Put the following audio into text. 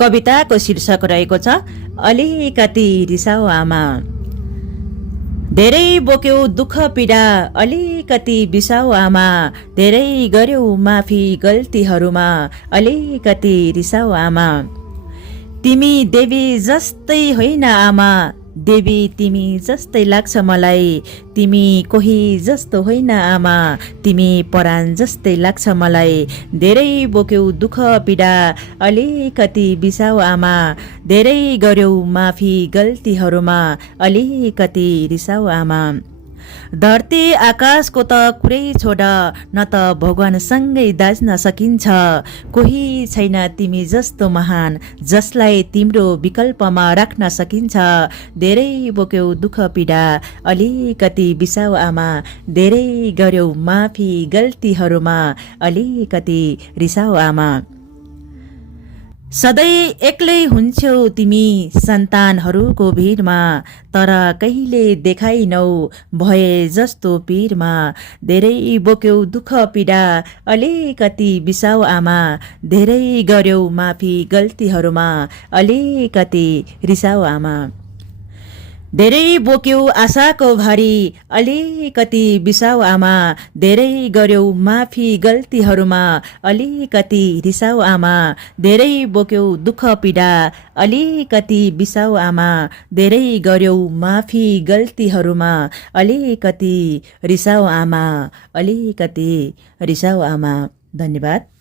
कविताको शीर्षक रहेको छ अलिकति रिसाउ आमा। धेरै बोक्यौ दुःख पीडा अलिकति बिसाउ आमा, धेरै गर्यौ माफी गल्तीहरूमा अलिकति रिसाउ आमा। तिमी देवी जस्तै होइन आमा, देवी तिमी जस्तै लाग्छ मलाई। तिमी कोही जस्तो होइन आमा, तिमी परान जस्तै लाग्छ मलाई। धेरै बोक्यौ दुःख पीडा अलिकति बिसाउ आमा, धेरै गर्यौ माफी गल्तीहरूमा अलिकति रिसाउ आमा। धरती आकाशको त कुरै छोड, न त भगवानसँगै दाज्न सकिन्छ। कोही छैन तिमी जस्तो महान, जसलाई तिम्रो विकल्पमा राख्न सकिन्छ। धेरै बोक्यौ दुःख पीडा अलिकति बिसाउ आमा, धेरै गर्यौ माफी गल्तीहरूमा अलिकति रिसाउ आमा। सधैँ एक्लै हुन्छौ तिमी सन्तानहरूको भिडमा, तर कहिले देखाइनौ भए जस्तो पीरमा। धेरै बोक्यौ दुःख पीडा अलिकति बिसाउ आमा, धेरै गर्यौ माफी गल्तीहरूमा अलिकति रिसाउ आमा। धेरै बोक्यौ आशाको भारी अलिकति बिसाउ आमा, धेरै गर्यौ माफी गल्तीहरूमा अलिकति रिसाउ आमा। धेरै बोक्यौ दुःख पीडा अलिकति बिसाउ आमा, धेरै गर्यौ माफी गल्तीहरूमा अलिकति रिसाउ आमा, अलिकति रिसाउ आमा। धन्यवाद।